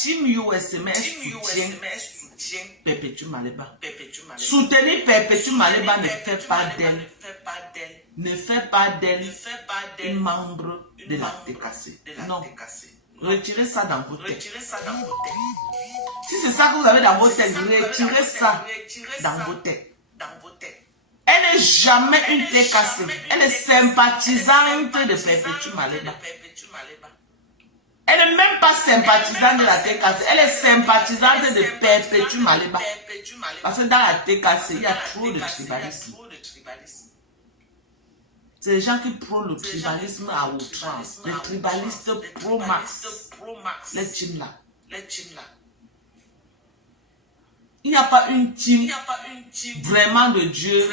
Team USMS soutient Perpétue Maleba. Soutenir Perpétue Maleba ne fait pas d'elle. Ne fait pas d'elle une membre de la TKC. Non. Retirez ça dans vos têtes. Si c'est ça que vous avez dans vos têtes, retirez ça dans vos têtes. Elle n'est jamais une TKC. Elle est sympathisante de Perpétue Maleba. Elle n'est même pas sympathisante de la TKC. Elle est sympathisante de Perpétue Maleba. Parce que dans la TKC, il y a trop de tribalisme. C'est les gens qui prônent le tribalisme à outrance. Les tribalistes pro-max. Les teams là. Il n'y a pas une team vraiment de Dieu.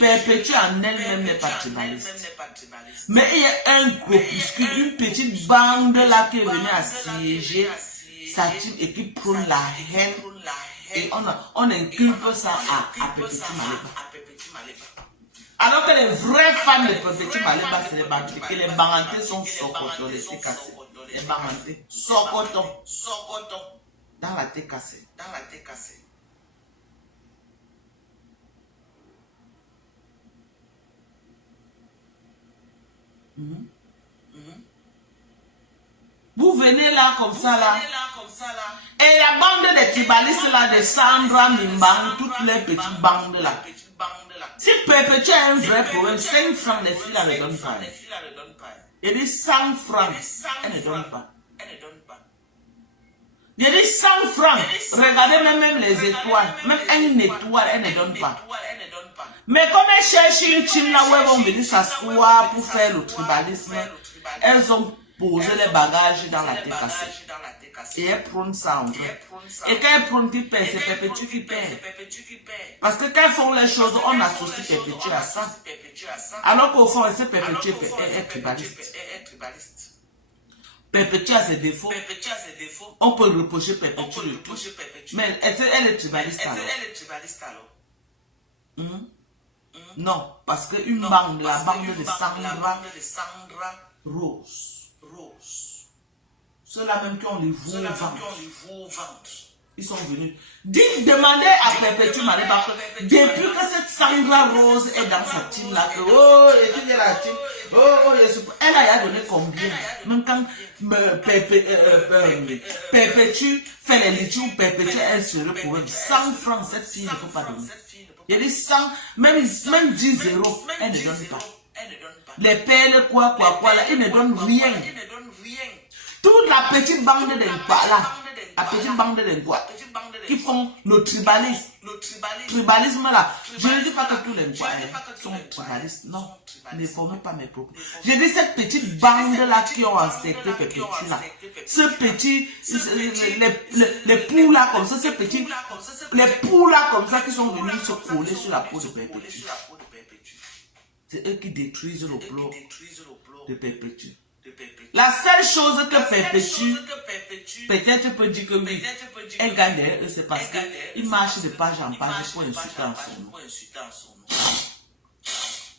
Perpétue en elle-même n'est pas tribaliste. Mais il y a un groupuscule, une petite bande là qui est venue assiéger sa team et qui prône la haine. Et on inculpe ça à Perpétue Maleba. Alors que les vrais fans de Perpétue Maleba, c'est les bantés. Que les bantés sont Sokoto, les TKC. Les bantés, Sokoto. Dans la TKC. Vous venez là comme ça là. Et la bande des tribalistes là, de Sandra Mimbang, toutes les petites bandes là. Si Perpétue a un vrai problème, 5 francs, les filles ne donnent pas. Il dit 100 francs, elle ne donne pas. Il dit 100 francs, regardez même les étoiles, même une étoile, elle ne donne pas. Mais comme elles cherchent une team là où elles vont venir s'asseoir pour faire le tribalisme, elles ont posé les bagages dans la TKC. Et elles prennent ça en vrai. Et quand elles prennent qui perd, c'est Perpétue qui perd. Parce que quand elles font les choses, on associe Perpétue à ça. Alors qu'au fond, c'est Perpétue est tribaliste. Perpétue a ses défauts. On peut reprocher Perpétue le tout. Mais elle est tribaliste alors. Non, parce qu'une bande, la bande de Sandra Rose. Ceux-là même qui ont les veaux au ventre. Ils sont venus. Demandez à Perpétue Maleba que depuis que cette Sandra Rose est dans sa team là, que étudiez la team, elle a donné combien? Même quand Perpétue fait les litiges, Perpétue elle se retrouve 100 francs, cette fille ne peut pas donner. Il y a des 100, même 10 euros, elle ne donne pas. Les pères, quoi, là, ils ne donnent rien. Toute la petite bande d'Enquois là, la petite bande d'Enquois qui font le tribalisme. Tribalisme là, je ne dis pas que tous les Enquois sont tribalistes, non, ne formez pas mes propos. Je dis cette petite bande là qui ont encerclé Perpétue là, ce petit, les poux là comme ça, les poux là comme ça qui sont venus se coller sur la peau de Perpétue. C'est eux qui détruisent le plot de Perpétue. La seule chose que Perpétue, peut-être peut dire que oui, elle gagne derrière eux, c'est parce qu'ils marchent de page en page pour insulter en son nom.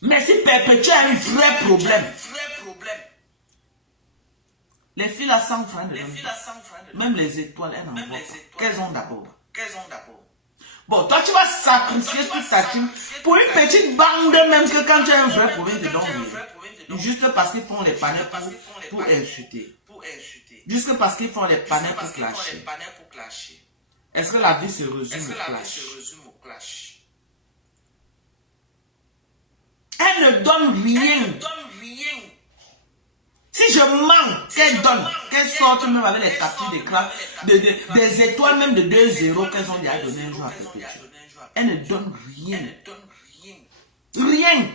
Mais si Perpétue a un vrai problème, les filles à 100 francs de même les étoiles, elles n'en voient pas. Qu'elles ont d'abord. Bon, toi tu vas sacrifier toute ta team pour une petite bande même que quand tu as un vrai problème, tu donnes rien. Juste parce qu'ils font les panneaux pour insulter. Juste parce qu'ils font les panneaux pour clasher. Est-ce que la vie se résume au clash? Elle ne donne rien. Si je mens, qu'elle donne, qu'elle sorte même avec les captures d'écran, des étoiles même de 2 € qu'elles ont déjà donné un jour à Perpétue. Elle ne donne rien. Rien.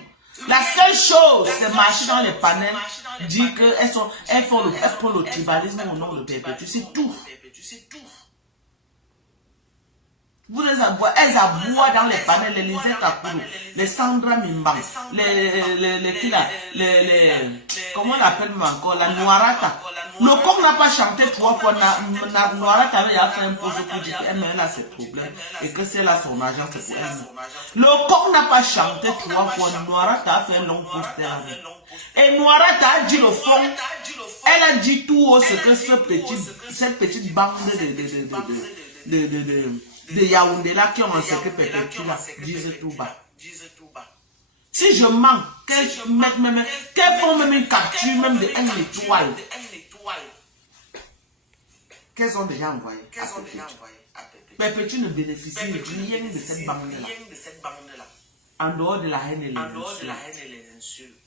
La seule chose, c'est marcher dans les panels, dire qu'elles font le tribalisme au nom de Perpétue. C'est tout. Vous les aboyez, elles aboient dans les panels, les Lisette Akulu, les Sandra Mimbang, comment on appelle encore, la Noirata. Le coq n'a pas chanté 3 fois. Noirette avait fait un pause pour dire qu'elle a ses problèmes et que c'est là son argent, c'est pour elle. Le coq n'a pas chanté 3 fois. Noirette a fait un long poster. Et Noirette a dit le fond. Elle a dit tout haut ce que cette petite bande de Yaoundé là qui ont encerclé Perpétue là disent tout bas. Si je mens, qu'elles font même une capture même de 1 étoile qu'elles ont déjà envoyé à Perpétue. Perpétue ne bénéficie rien de cette bande là. En dehors de la haine et les insultes.